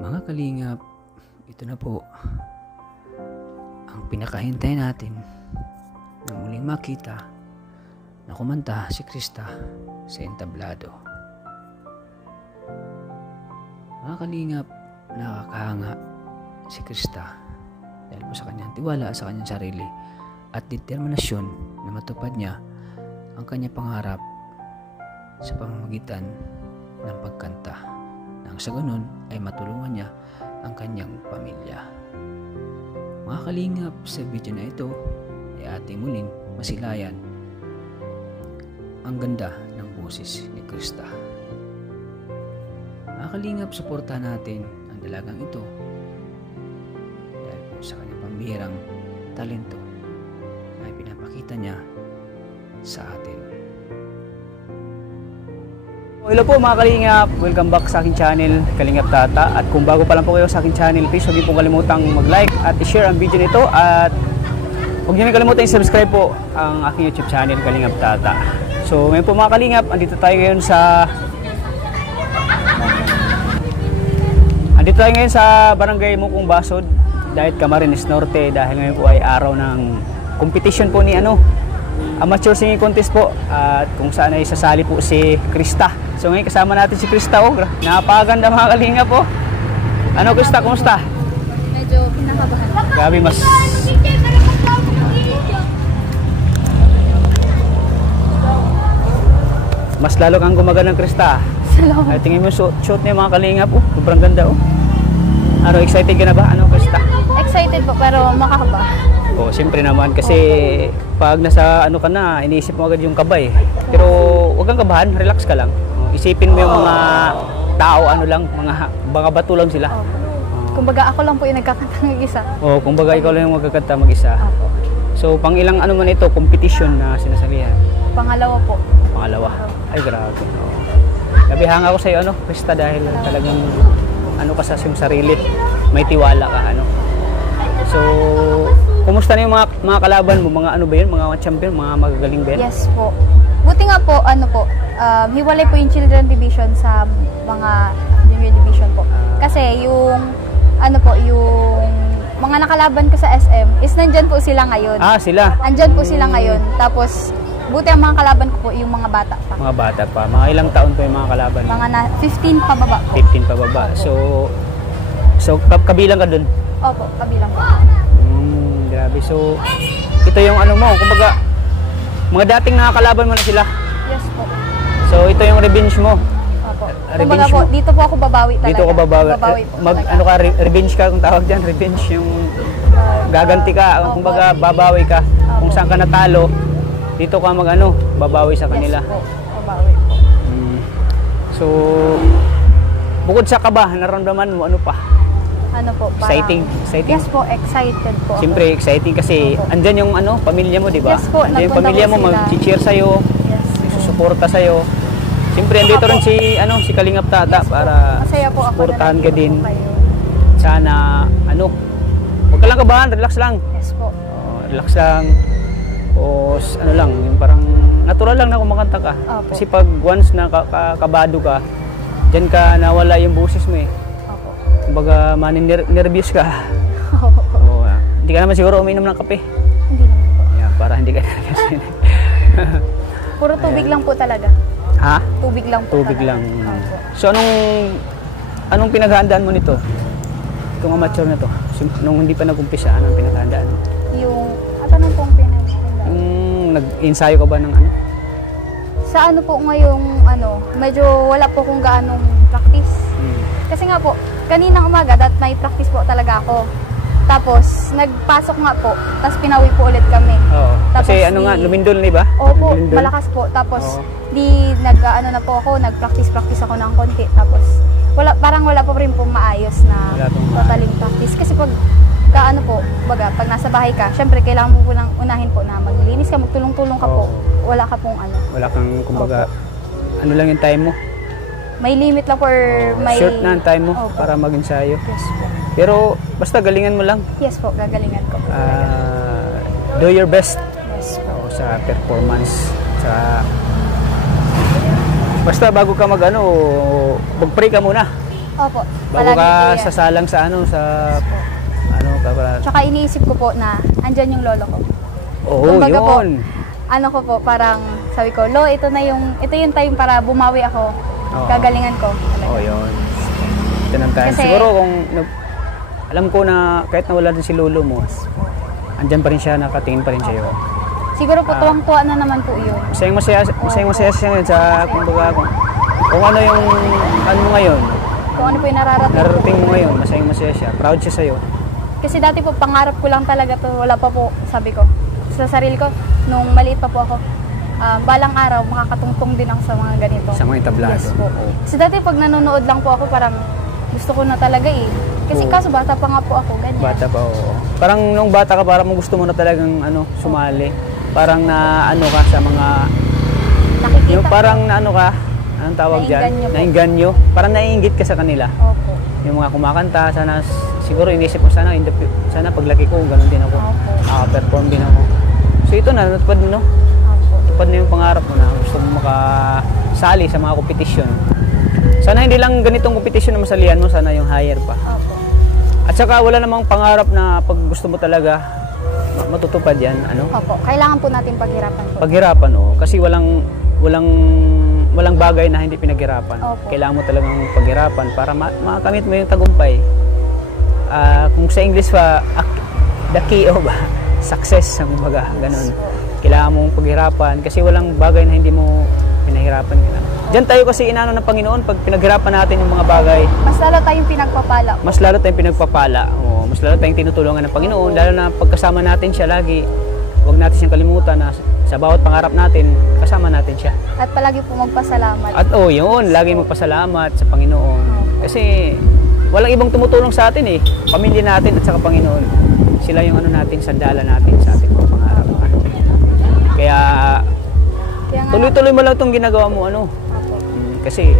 Mga kalingap, ito na po ang pinakahintay natin na muling makita na kumanta si Krista sa entablado. Mga kalingap, nakakahanga si Krista dahil po sa kanyang tiwala sa kanyang sarili at determinasyon na matupad niya ang kanyang pangarap sa pamamagitan ng pagkanta. Nang sa ganun ay matulungan niya ang kanyang pamilya. Mga kalingap, sa video na ito ay ating muling masilayan ang ganda ng boses ni Krista. Mga kalingap, suportahan natin ang dalagang ito dahil po sa kanyang pambihirang talento na pinapakita niya sa atin. Hello po mga Kalingap, welcome back sa aking channel, Kalingap Tata. At kung bago pa lang po kayo sa aking channel, please huwag niyo po kalimutang mag-like at i-share ang video nito. At huwag niyo kalimutan i-subscribe po ang aking YouTube channel, Kalingap Tata. So ngayon po mga Kalingap, andito tayo ngayon sa Barangay Mukong Basod, dahil Camarines Norte, dahil ngayon po ay araw ng competition po ni amateur singing contest po, at kung saan ay sasali po si Krista. So ngayon kasama natin si Krista. Napakaganda mga Kalingap po. Ano Krista, kumusta? Medyo pinakabahan. Grabe, mas lalo kang gumagana ng Krista. Salamat. Ay, tingin mo yung shoot niya mga Kalingap. Sobrang ganda. Ano, excited ka na ba? Ano Krista? Excited po pero makakaba. Siyempre naman kasi pag nasa ano ka na, iniisip mo agad yung kaba eh. Pero huwag kang kabahan, relax ka lang. Isipin mo yung mga tao, mga bato lang sila. Kumbaga ako lang po yung nagkakanta mag-isa. Kumbaga ikaw lang yung magkakanta mag-isa. So pang ilang ano man ito, competition na sinasalihan? Pangalawa po. Pangalawa. Ay grabe. Gabi hanga ko sa iyo Krista, dahil talagang ka sa iyong sarili. May tiwala ka So kumusta na yung mga kalaban mo? Mga ano ba yun? Mga champion? Mga magagaling ba yun? Yes po. Buti nga po, hiwalay po yung children division sa mga junior division po. Kasi yung mga nakalaban ko sa SM is nandyan po sila ngayon. Sila? Andyan po sila ngayon. Tapos, buti ang mga kalaban ko po, yung mga bata pa. Mga bata pa. Mga ilang taon po yung mga kalaban? Mga 15 pababa po. 15 pababa. So kabilang ka dun? Opo, kabilang po. Grabe. So, ito yung kumbaga, mga dating nakakalaban mo na sila. Yes po. So, ito yung revenge mo. Opo. Kumbaga po, dito po ako babawi talaga. Dito ko babawi. Revenge ka kung tawag dyan. Revenge yung gaganti ka. Kumbaga, babawi ka. Kung saan ka natalo, dito ka babawi sa kanila. Yes po, babawi po. So, bukod sa kaba, nararamdaman mo, ano pa? Exciting. Yes po, excited po. Siyempre, exciting kasi andyan yung pamilya mo, di ba? Yes po, andyan yung pamilya mo, mag-cheer sa'yo, susuporta sa'yo. Siyempre, andito rin si Kalingap Tata para suportahan ka din. Sana, huwag ka lang kabahan, relax lang. Yes po. Relax lang. Lang, yung parang natural lang na kumakanta ka. Kasi pag once na kabado ka, dyan ka nawala yung boses mo eh. Kumbaga, nervous ka. Hindi ka naman siguro uminom ng kape. Hindi naman po. Yeah, para hindi ka nervous. Puro tubig lang po talaga. Ha? Tubig lang po Tubig talaga. lang. So, anong pinaghandaan mo nito? Itong amateur na to? Nung hindi pa nag-umpisa, anong pinaghandaan mo? Anong pong pinaghandaan? Nag-ensayo ka ba ng Sa po ngayong medyo wala po kung gaanong practice. Kasi nga po, kaninang umaga, may practice po talaga ako. Tapos, nagpasok nga po, tapos pinawi po ulit kami. Tapos, kasi lumindol na ba? Opo, malakas po. Tapos, na po ako, nag-practice ako ng konti. Tapos, parang wala po rin po maayos na totaling practice. Kasi pag pag nasa bahay ka, syempre kailangan mo po lang unahin po na maglinis ka, magtulong-tulong ka po. Wala ka pong Wala kang, kumbaga, lang yung time mo? May limit lang or may... Short na ang time mo para mag-ensayo. Yes po. Pero basta galingan mo lang. Yes po, gagalingan ko po. Do your best. Yes po. Sa performance. Basta bago ka mag-pray ka muna. Opo. Bago palagi po ka yan. sasalang sa ano, sa ano ka para. Tsaka iniisip ko po na andyan yung lolo ko. Oo, Kumbaga po, yun. ano ko po, parang sabi ko, Lo, ito yung time para bumawi ako. Oo. Gagalingan ko. Talaga. Oo, yun. Ito ng time. Kasi- Siguro kung alam ko na kahit nawala din si lolo mo, andyan pa rin siya, nakatingin pa rin siya yun. Siguro po, tuwang-tuwa na naman po yun. Masayang-masaya siya ngayon sa kumbaga kung ano yung ano mo ngayon, Kung ano po yung nararating. nararating mo ngayon, masayang-masaya siya. Proud siya sa'yo. Kasi dati po, pangarap ko lang talaga to. Wala pa po, sabi ko. Sa sarili ko, nung maliit pa po ako, balang araw, makakatungtong din ako sa mga ganito. Sa mga entablado. Yes po. Kasi dati pag nanonood lang po ako, parang gusto ko na talaga eh. Kasi Oo. kaso bata pa nga po ako, ganyan. Bata pa, oo. Parang nung bata ka, parang gusto mo na talagang sumali. Parang na ano ka sa mga, Nakikita yung ko. parang na ano ka, anong tawag dyan? Nainganyo po. Nainganyo. Parang naiingit ka sa kanila. Opo. Yung mga kumakanta, sana, siguro inisip mo sana, sana paglaki ko, ganun din ako. Opo. Makaka-perform din ako. So ito na, natupad mo, no? Opo. Tupad na yung pangarap mo na gusto mo makasali sa mga kompetisyon. Sana hindi lang ganitong kompetisyon na masalihan mo, sana yung higher pa. Opo. At saka wala namang pangarap na pag gusto mo talaga matutupad yan, Opo. Kailangan po natin paghirapan po. paghirapan, kasi walang bagay na hindi pinaghirapan. Opo. Kailangan mo talagang paghirapan para makamit mo yung tagumpay. Kung sa English pa, the key of success, kumbaga, ganun. Kailangan mong paghirapan kasi walang bagay na hindi mo pinahirapan ka na. Diyan tayo kasi inano ng Panginoon, pag pinaghirapan natin yung mga bagay, Mas lalo tayong pinagpapala po. mas lalo tayong pinagpapala. Mas lalo tayong tinutulungan ng Panginoon, lalo na pagkasama natin siya lagi. Huwag natin siyang kalimutan na sa bawat pangarap natin, kasama natin siya. At palagi po magpasalamat. At yun, lagi magpasalamat sa Panginoon. Kasi walang ibang tumutulong sa atin eh. Pamilya natin at saka Panginoon. Sila yung natin, sandala natin sa ating mga pangarap. Kaya Kaya nga, tuloy-tuloy mo lang itong ginagawa mo, Opo. kasi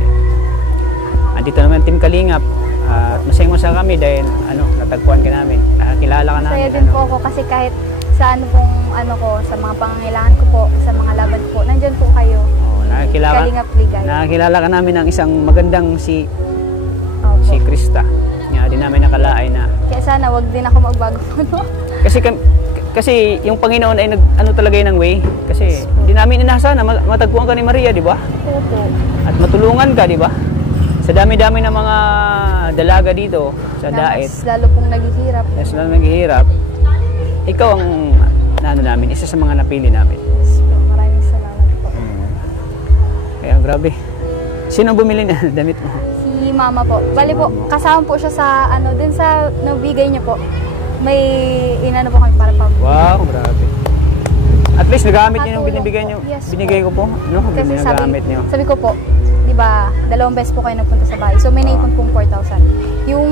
andito naman Team Kalingap at masayang-masaya kami dahil natagpuan ka namin, nakakilala ka namin. Masaya din po ako kasi kahit sa sa mga pangangailangan ko po, sa mga laban ko po, nandyan po kayo. Kalingap Ligay. Nakakilala ka namin ng isang magandang si Opo. Krista. Nga din namin nakalain na Kaya sana wag din ako magbago po, no? kasi yung Panginoon ay talaga yun ng way. Kasi hindi namin inasa na matagpuan ka ni Maria, di ba? Opo. At matulungan ka, di ba? Sa dami-dami ng mga dalaga dito sa Na Dait, mas lalo pong naghihirap. yes, na naghihirap, ikaw ang namin, isa sa mga napili namin. Yes po. Maraming salamat po. Kaya grabe. Sino bumili na damit mo? Si mama po. Bali po, kasama po siya sa dun sa nabigay niyo po. May inano po kami para pag Wow, grabe. At least nagamit niyo yung Katulong binibigay po. niyo. Yes po. Binigay ko po, no? Kasi Nagamit niyo. sabi ko po, di ba, 2 beses po kayo nagpunta sa bahay. So may naipon pong 4,000. Yung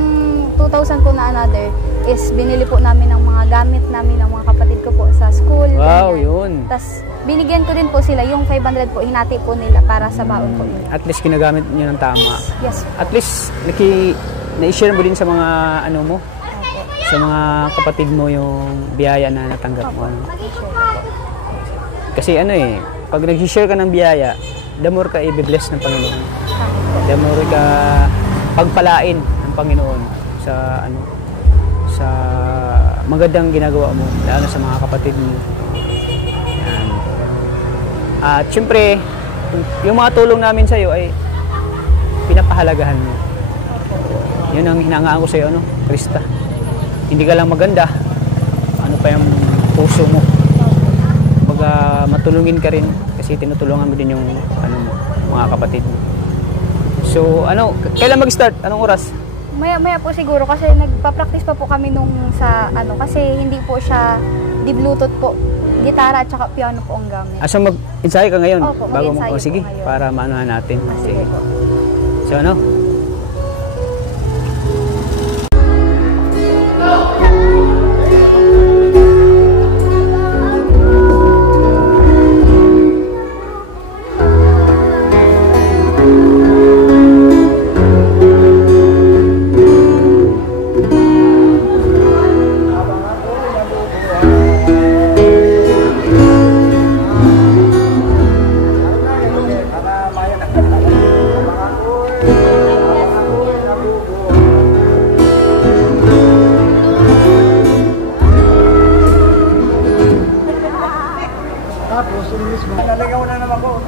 2,000 po na another is binili po namin ng mga gamit namin ng mga kapatid ko po sa school. Wow, ganyan. yun. Tapos binigyan ko din po sila yung 500 po, hinati po nila para sa baon po nila. At least kinagamit niyo ng tama. Yes. At least na-share mo din sa mga mo, sa mga kapatid mo yung biyaya na natanggap mo. Kasi pag nag-share ka ng biyaya, the more ka i-bless ng Panginoon. The more ka pagpalain ng Panginoon sa sa magandang ginagawa mo, lalo sa mga kapatid mo. Yan. At syempre, yung mga tulong namin sa iyo ay pinapahalagahan mo. Yun ang hinangaan ko sa iyo, Krista. Hindi ka lang maganda, ano pa yung puso mo. Matulungin ka rin kasi tinutulungan mo din yung mga kapatid mo. So, kailan mag-start? Anong oras? Maya po siguro kasi nagpa-practice pa po kami nung sa kasi hindi po siya di Bluetooth po. Gitara at saka piano po ang gamit. So mag-ensayo ka ngayon? Opo, mag-ensayo po sige, ngayon. para maanohan natin. Sige po. So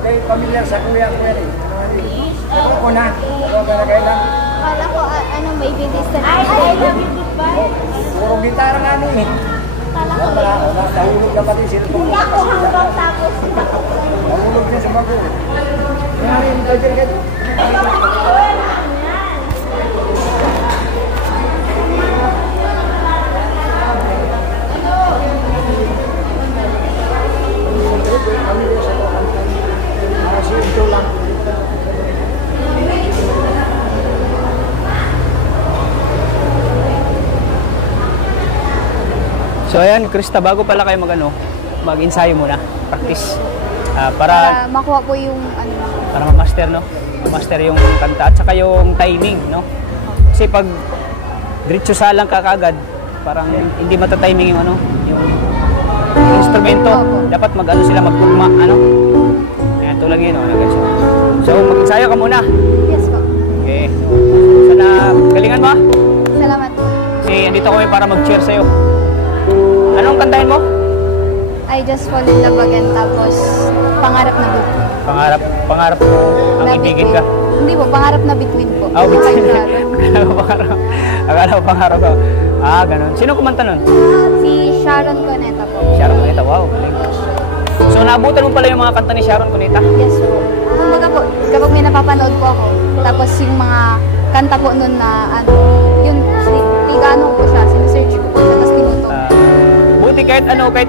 Kay familiar sa kuya ko yan eh. Ako ko na. Ako ka na kailan. Kala ko, may video sa I love you, goodbye. Puro gitara nga nun eh. Kala ko, Nahulog na pati cellphone ko. ako hanggang tapos. Nahulog niya sa bago. Yan yung gadget ka. So ayan, Krista, bago pala kayo mag-ensayo muna, practice. Para Makuha po yung para ma-master, no? Ma-master yung kanta at saka yung timing, no? Kasi pag diretso sa lang ka kagad, parang hindi mata-timing yung yung instrumento. Dapat sila magtugma, Ayan, tulad yun, guys. So, mag-ensayo ka muna. Yes po. Okay. Sana galingan mo. Salamat po. Kasi andito kami para mag-cheer sa'yo. Anong kantahin mo? I just fall in love again, tapos pangarap na between. Pangarap mo ang ibigin ka. Hindi po, pangarap na between po. Oh, between. Pangarap. Akala ko pangarap ka. Ganun. Sino kumanta nun? Si Sharon Cuneta po. Sharon Cuneta. Wow, galing. So, naabutan mo pala yung mga kanta ni Sharon Cuneta? Yes po. Kumbaga po, kapag may napapanood po ako, tapos yung mga kanta po nun na, yun, tigano po siya, sinesearch ko po siya, tapos tinutong. Buti kahit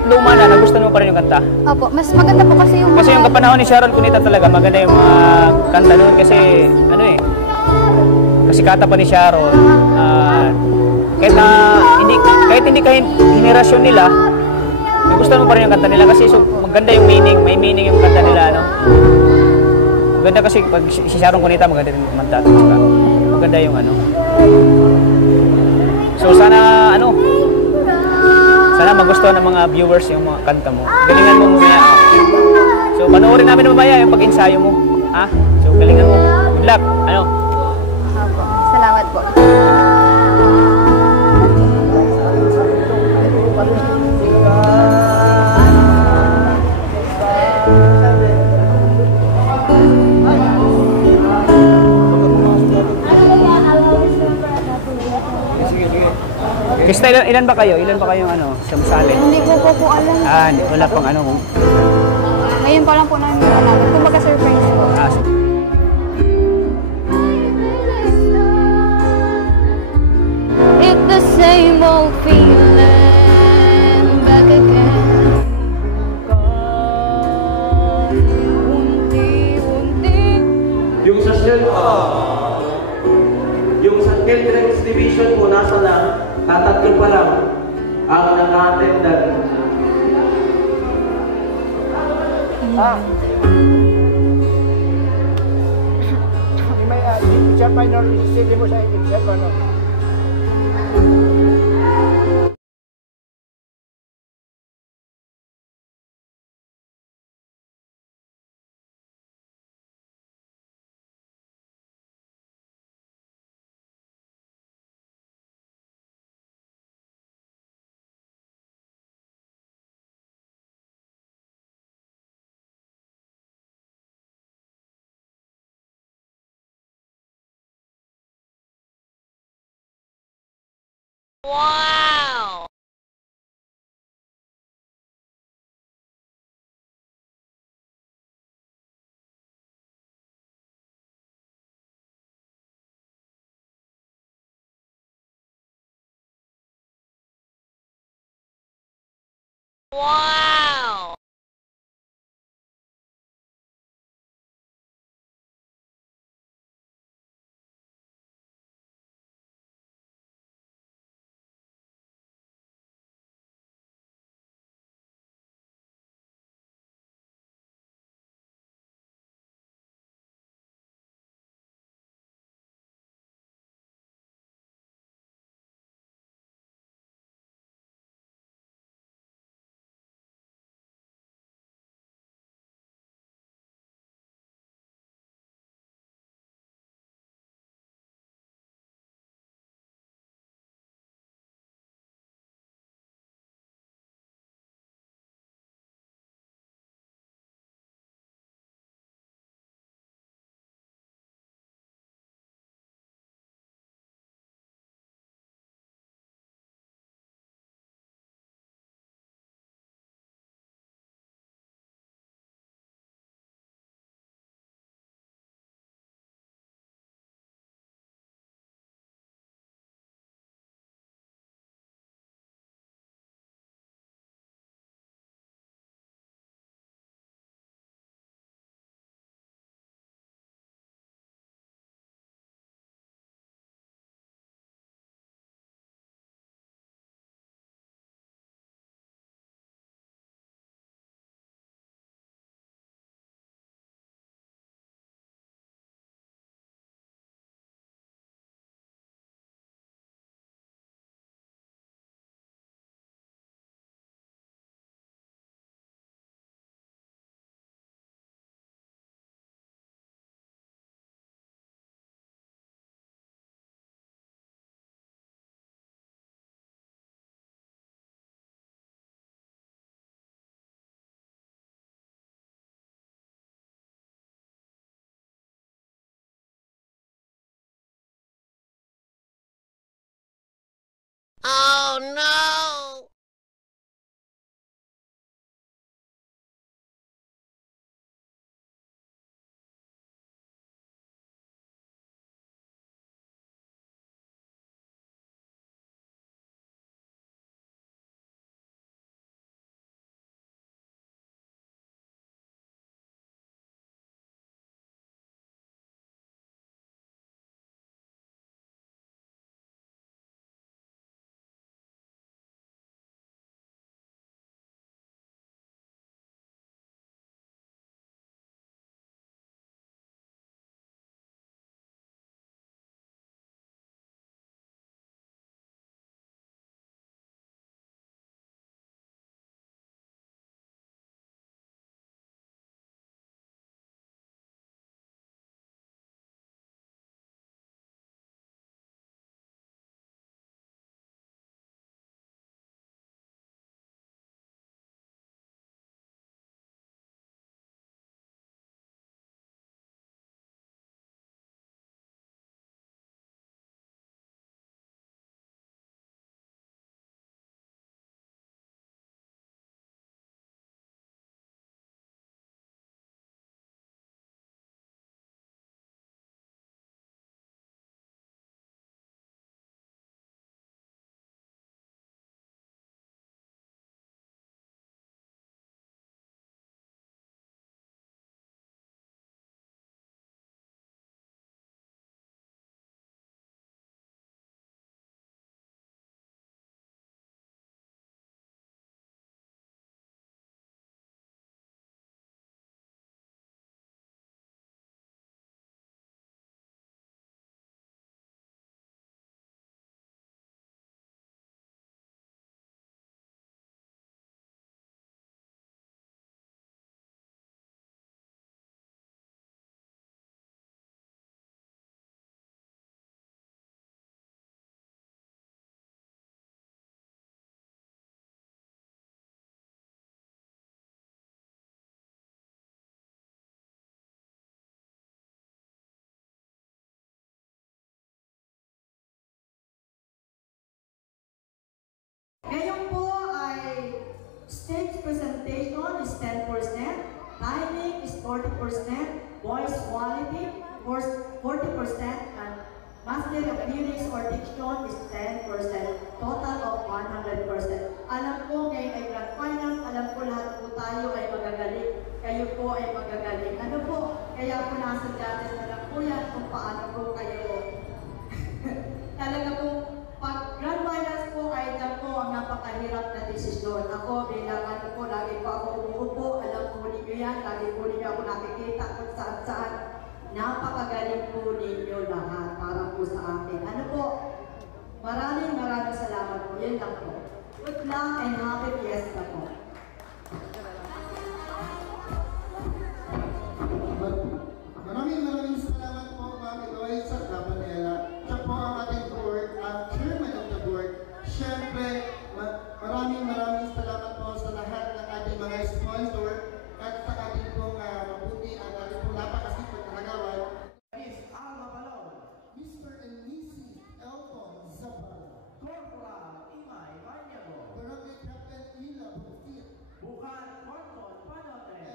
luma na, nagustuhan mo pa rin yung kanta. Opo, mas maganda po kasi yung Kasi yung kapanahon ni Sharon Cuneta talaga, maganda yung mga kanta noon kasi, kasi kata pa ni Sharon, kahit hindi ka henerasyon nila, nagustuhan mo pa rin yung kanta nila kasi maganda yung meaning, may meaning yung kanta nila, Maganda kasi pag si Sharon Cuneta, maganda rin kumanta. Maganda yung So sana sana magustuhan ng mga viewers yung mga kanta mo. Galingan mo mamaya. So panoorin namin mamaya yung pag-ensayo mo. So galingan mo. Good luck. Opo, salamat po. Krista, ilan ba kayo? Ilan ba kayong sumasali? Hindi ko po alam. Wala pang Ngayon pa lang po namin alam. Kumbaga surprise po. It's the same old feeling back again. Yung sa Children's Division po, nasa na, tatatlo pa lang ang naka-attendan. May teacher minor, sige mo sa teacher, Wow! Wow! 10%, timing is 40%, voice quality 40%, and mastery of lyrics or diction is 10%, total of 100%. Alam ko ngayon ay grand finals, alam ko lahat po tayo ay magagaling, kayo po ay magagaling. Ano po, kaya po nasa gatas na lang po yan kung paano po kayo. Talaga po, pag grand finals po ay dyan po ang napakahirap na desisyon. Ako bilang ano po, lagi po ako umuupo, alam po ninyo yan, lagi po ninyo ako nakikita kung saan-saan. Napakagaling po ninyo lahat para po sa akin. Ano po, maraming salamat po. Yun lang po. Good luck and happy fiesta po. Maraming salamat po, Ma'am Eloisa Cabanela. Siya po ang ating board, ang chairman of the board. Siyempre, maraming salamat po sa lahat ng ating mga sponsor at sa ating pong mabuti at ating pong napakasipag na kagawan. Miss Alma Balon, Mr. and Mrs. Elton Zabala, Corporal Imay Banyago, Barangay Captain Ila Bufit, Bukan Morton Panotre,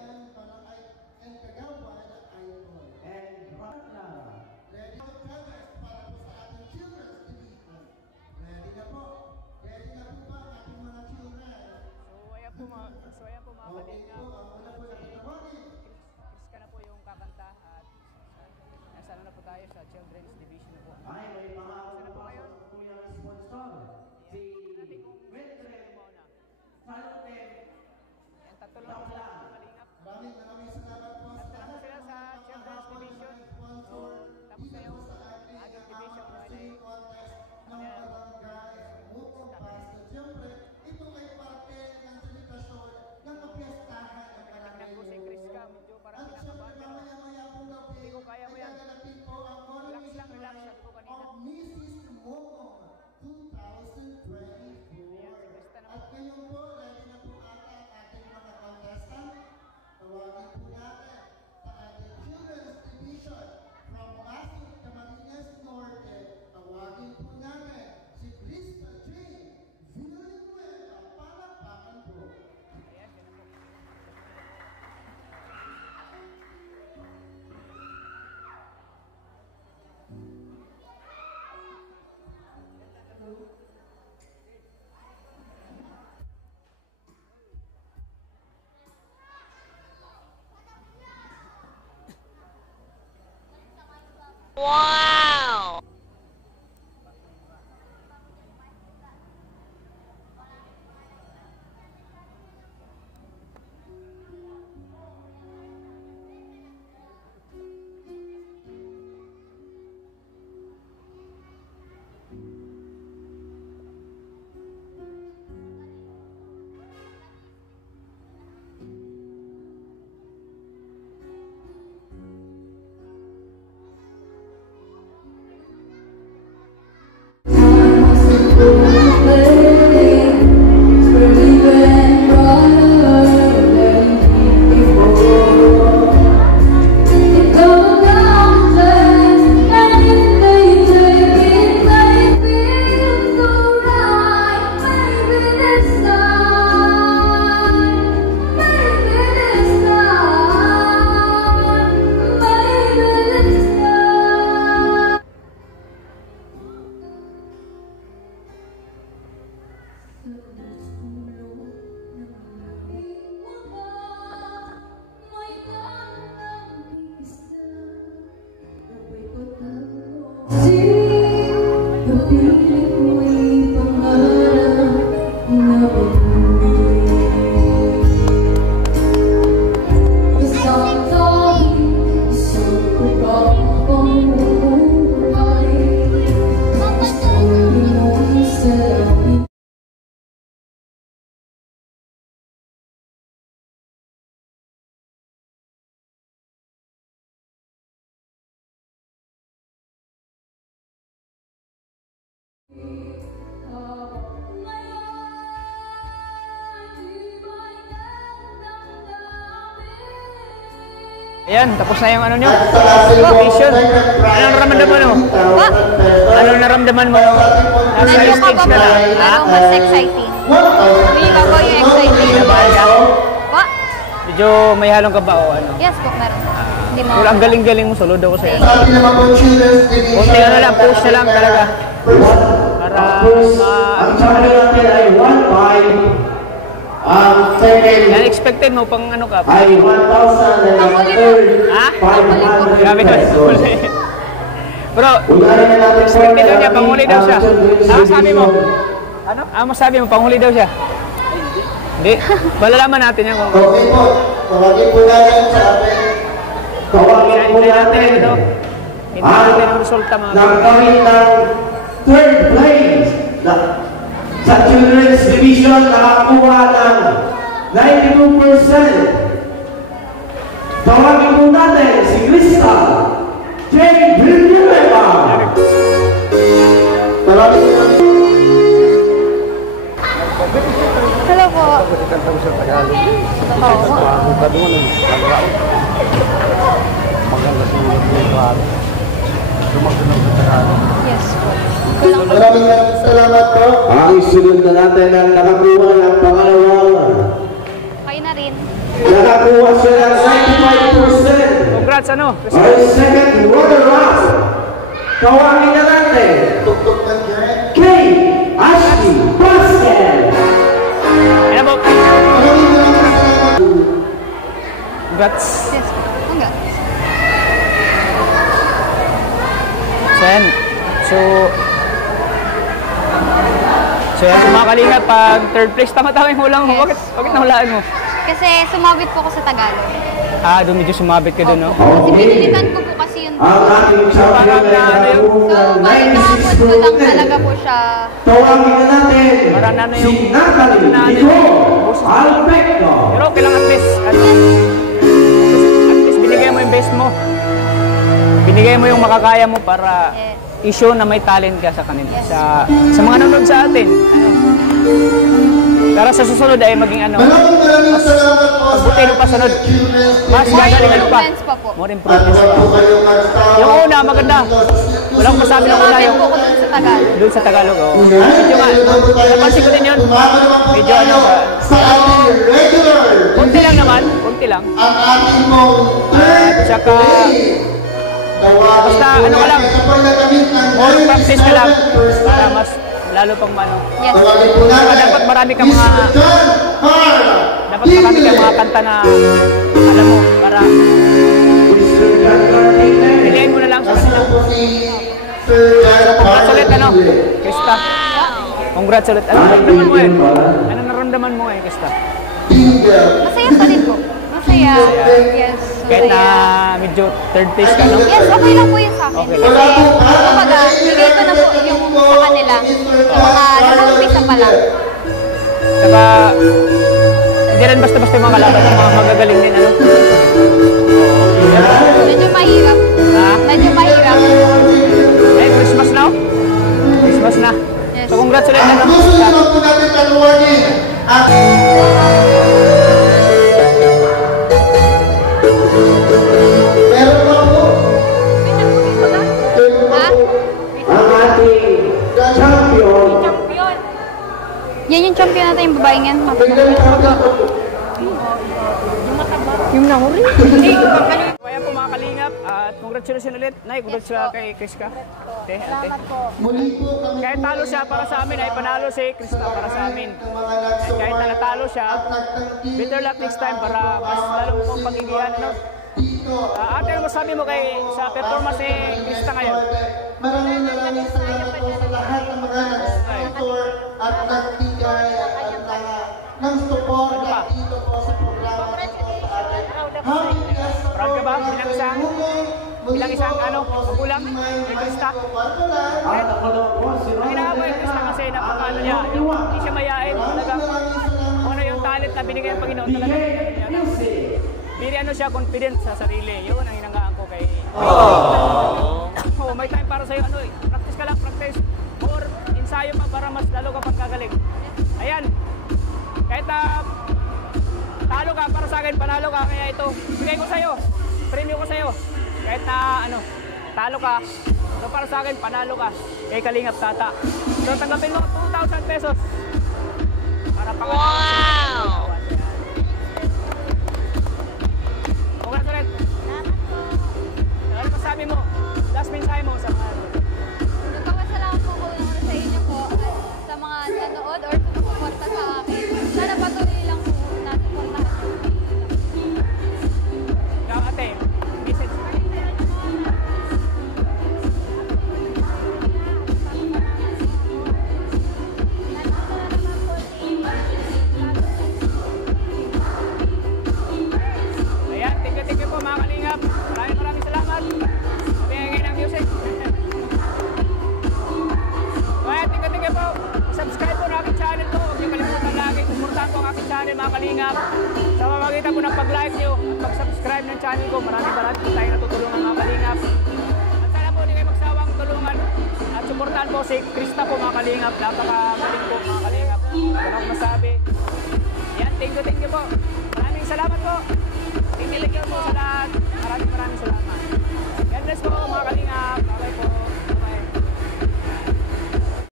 and Kagawan Idol. and Ratnara. Ready to progress para po sa ating children's division. Ready na po? Ready na po ba ang ating mga children? So ayan po mga Okay po, ang una po na patawagin. Chris ka na po yung kakanta at nasa na po tayo sa children's division na po. Ay, may mga kapapasok sa kuyang sponsor. Si Wilfred Salute. Yan, tatlo lang po sila mga kalingap. Maraming salamat po sa Tatlo lahat sila sa ng children's division. sponsor. Tapos na yung ating adult division po ay singing contest ng barangay Mukong Basta. Siyempre, ito ay parte ng selebrasyon ng kapiyastahan ng nagdag po si Chris ka, medyo parang at siyempre, kinakabahan. mamaya pong gabi, Hindi ko kaya mo yan. ay gaganapin po ang Relax coronation lang, relax. Sabi ko kanina. of Mrs. Momong 2024. Ayan, si Krista na At po. ngayon po, ready na po ata ang ating mga contestant. Tawagin po natin sa ating children's division from Pasig, Camarines Norte. Tawagin po natin si Krista J. Villanueva. Palakpakan po. Ayan, yan na po. Ayan, tapos na yung ano nyo? Mission. Anong naramdaman mo? Pa? Anong naramdaman mo? Nasa stage ka na. Ha? Pero mas exciting. Feeling ko yung exciting. Kinabahan ka? Pa? Medyo may halong ka ba o ano? Yes po, meron po. Hindi mo. Pero ang galing-galing mo, solo daw ko sa'yo. Sabi naman po Children's Division. Kunti na lang, push na lang talaga. Para Ang sabi natin ay 1-5. Ang second na-expected mo pang ano ka? ay 1,000 and ang third Ha? 500 Grabe ka, pesos. huli. Bro, Unahin na natin po expected daw niya, panghuli daw siya. ang Children's Ano sabi mo? Division. Ano? Masabi mo, panghuli daw siya? Hindi. Malalaman natin yan kung... Okay po. Tawagin po natin sa atin. Tawagin po Hintay natin natin ito. Hintay natin ang resulta mga nagpahit ng third place sa Children's Division nakakuha ng 92%. Tawagin po natin si Krista J. Villanueva. Tawagin po natin. Hello po. Oo. Yes po. Maraming salamat po. Ang isunod na natin ang nakakuha ng pangalawang. Kayo na rin. Nakakuha siya ng 95%. Congrats, ano? Our second runner-up. Tawagin na natin Tuktok ng Jared. kay Ashley Pascal. Ano po? Maraming salamat. Congrats. Yes po. Hanggang. So yan. So yan, mga kalingap, pag third place, tama-tama yung hulang mo. Yes. Bakit nahulaan mo? Kasi sumabit po ako sa Tagalog. Doon medyo sumabit ka doon, no? Kasi pinilitan ko po kasi yun. Ang ating champion ay nakakuha So, ng balik nakapot ko lang 96%. talaga po siya. Tawagin na natin Para na si yung- Natalie na- Nicole Alpecto. Pero okay lang at least binigay mo yung best mo. Binigay mo yung makakaya mo para Yes. i-show na may talent ka sa kanila. Yes. Sa mga nanonood sa atin. Para sa susunod ay maging ano, Maraming salamat po sa Pagbuti nung pasunod. ating Children's mas More gagaling ano pa. improvements pa po. More At improvements meron pa. po kayong mag-star. Yung una, maganda. Walang masabi ng una Sumabit yung po ako dun sa Tagalog. doon sa Tagalog. Oh. Medyo nga, napansin ko din yun. Medyo ano, sa ating regular. konti lang naman, konti lang. Ang ating pong third Tsaka, place. Tawagin basta po ano ka lang, natin sa pagkakamit ng more practice ka lang 97%. para mas lalo pang ano. Yes. Tawagin po natin. Dapat marami kang mga- Mr. John Carl Dapat marami kang mga kanta na alam mo, para piliin mo na lang sa kanila. Kasama po si Sir John Congrats ulit, ano? Carl. Krista. Congrats ulit. Ano naramdaman mo eh? Ano naramdaman mo eh, Krista? Tingle. Masaya pa din po. Masaya. Yes. Kahit na Masaya. medyo third place ka, no? Yes, okay lang po yun sa akin. Okay lang. Kasi, kumbaga, bigay ko na po yung sa kanila. Mga nag-umpisa pa lang. Saka, hindi rin basta-basta yung mga kalaban, yung mga magagaling din, ano? Medyo mahirap. Ha? Medyo mahirap. Eh, Christmas na, oh. Christmas na. Yes. So, congrats ulit, ano? Ang gusto naman po natin taluwagin at meron pa po. Meron pa Ha? po. Ang ating champion Yan yung champion natin, yung babaeng yan. Biglang po. Yung nahuri. Kaya po mga kalingap, at congratulations ulit. Nay, congratulations kay Kriska. Ate. Muli po kami Kahit talo siya para sa amin, ay panalo si Krista para sa amin. mga nagsuporta Kahit na natalo siya, at nagtangkilik better luck next time para mas lalo mo pong pagigihan, ano? dito. Ate, ano masabi mo kay sa performance ni Krista ngayon? Maraming salamat po sa lahat ng mga nag-sponsor at nagbigay at ng suporta dito po sa programa na po sa atin. Happy Fiesta Proud ka ba? Program. Bilang isang ano, magulang ni Krista? Ang hinahabay yung Krista kasi napakano niya, yung hindi siya mayain talaga. Kung ano yung talent na binigay ng Panginoon talaga. Bili ano siya, confident sa sarili. Yun ang hinangaan ko kay... Oh, may time para sa'yo. Ano, practice ka lang, practice. More ensayo pa para mas lalo ka pagkagaling. Ayan. Kahit na talo ka, para sa akin, panalo ka. Kaya ito, bigay ko sa'yo. Premium ko sa'yo. Kahit na ano, talo ka. So para sa akin, panalo ka. Kay Kalingap Tata. So tanggapin mo 2,000 pesos. Para pang wow! masasabi mo? Last mensahe mo sa mga Nagpapasalamat po ko lang sa inyo po at sa mga nanood or sumusuporta sa akin. Sana patuloy lang po na suportahan niyo. Ikaw, ate, message. Ayan, thank you po mga kalingap. Maraming salamat. Pingin ng music. Kaya thank you po. Subscribe po ng aking channel po. Huwag niyo kalimutan lagi. Suportahan po ang aking channel mga kalingap. Sa pamamagitan po ng pag-like niyo at pag-subscribe ng channel ko. Maraming po tayo natutulungan mga kalingap. At sana po hindi kayo magsawang tulungan. At suportahan po si Krista po mga kalingap. Napakagaling po mga kalingap. Wala akong masabi. Yan, thank you po. Maraming salamat po.